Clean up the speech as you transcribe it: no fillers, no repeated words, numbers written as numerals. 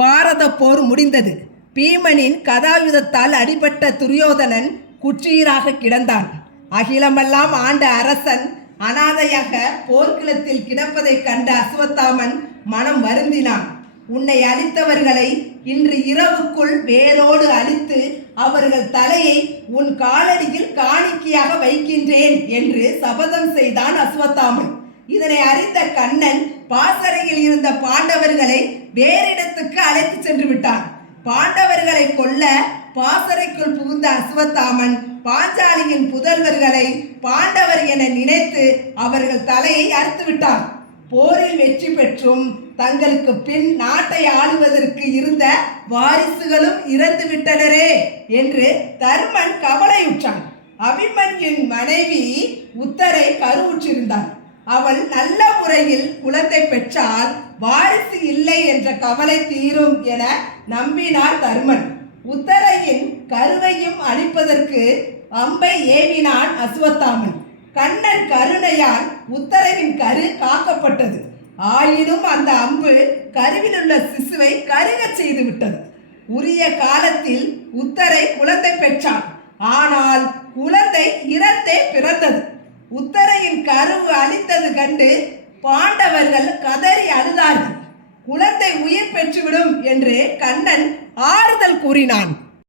பாரத போர் முடிந்தது. பீமனின் கதாயுதத்தால் அடிபட்ட துரியோதனன் குற்றீராக கிடந்தான். அகிலமெல்லாம் ஆண்ட அரசன் அனாதையாக போர்க்களத்தில் கிடப்பதைக் கண்ட அஸ்வத்தாமன் மனம் வருந்தினான். உன்னை அழித்தவர்களை இன்று இரவுக்குள் வேரோடு அழித்து அவர்கள் தலையை உன் காலடியில் காணிக்கையாக வைக்கின்றேன் என்று சபதம் செய்தான் அஸ்வத்தாமன். இதனை அறிந்த கண்ணன் பாசறையில் இருந்த பாண்டவர்களை வேறிடத்துக்கு அழைத்து சென்று விட்டான். பாண்டவர்களை கொல்ல பாசறைக்குள் புகுந்த அஸ்வத்தாமன் பாஞ்சாலியின் புதல்வர்களை பாண்டவர் என நினைத்து அவர்கள் தலையை அறுத்து விட்டான். போரில் வெற்றி பெற்றும் தங்களுக்கு பின் நாட்டை ஆளுவதற்கு இருந்த வாரிசுகளும் இறந்து விட்டனரே என்று தர்மன் கவலையுற்றான். அபிமன்யுவின் மனைவி உத்தரை கருவுற்றிருந்தாள். அவள் நல்ல முறையில் குலத்தை பெற்றால் வாரிசு இல்லை என்ற கவலை தீரும் என நம்பினார் தர்மன். உத்தரையின் கருவையும் அழிப்பதற்கு அம்பை ஏவினான் அஸ்வத்தாமன். கண்ணன் கருணையால் உத்தரையின் கரு காக்கப்பட்டது. ஆயினும் அந்த அம்பு கருவில் உள்ள சிசுவை கருக செய்து விட்டது. உரிய காலத்தில் உத்தரை குலத்தை பெற்றான். ஆனால் குழந்தை இறந்தே பிறந்தது. உத்தரையின் கருவு அழித்தது கண்டு பாண்டவர்கள் கதறி அழுதார்கள். குழந்தை உயிர் பெற்றுவிடும் என்று கண்ணன் ஆறுதல் கூறினான்.